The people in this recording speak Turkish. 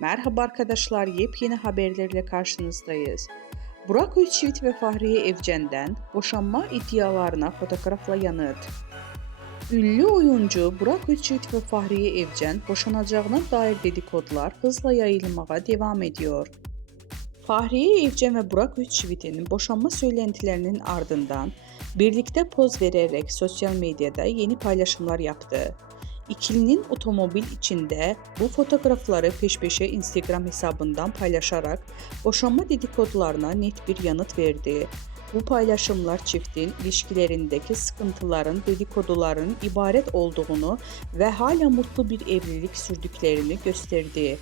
Merhaba arkadaşlar, yepyeni haberlerle karşınızdayız. Burak Özçivit ve Fahriye Evcen'den boşanma iddialarına fotoğrafla yanıt. Ünlü oyuncu Burak Özçivit ve Fahriye Evcen boşanacağına dair dedikodular hızla yayılmaya devam ediyor. Fahriye Evcen ve Burak Özçivit'in boşanma söylentilerinin ardından birlikte poz vererek sosyal medyada yeni paylaşımlar yaptı. İkilinin otomobil içinde bu fotoğrafları peş peşe Instagram hesabından paylaşarak boşanma dedikodularına net bir yanıt verdi. Bu paylaşımlar çiftin ilişkilerindeki sıkıntıların, dedikoduların ibaret olduğunu ve hala mutlu bir evlilik sürdüklerini gösterdi.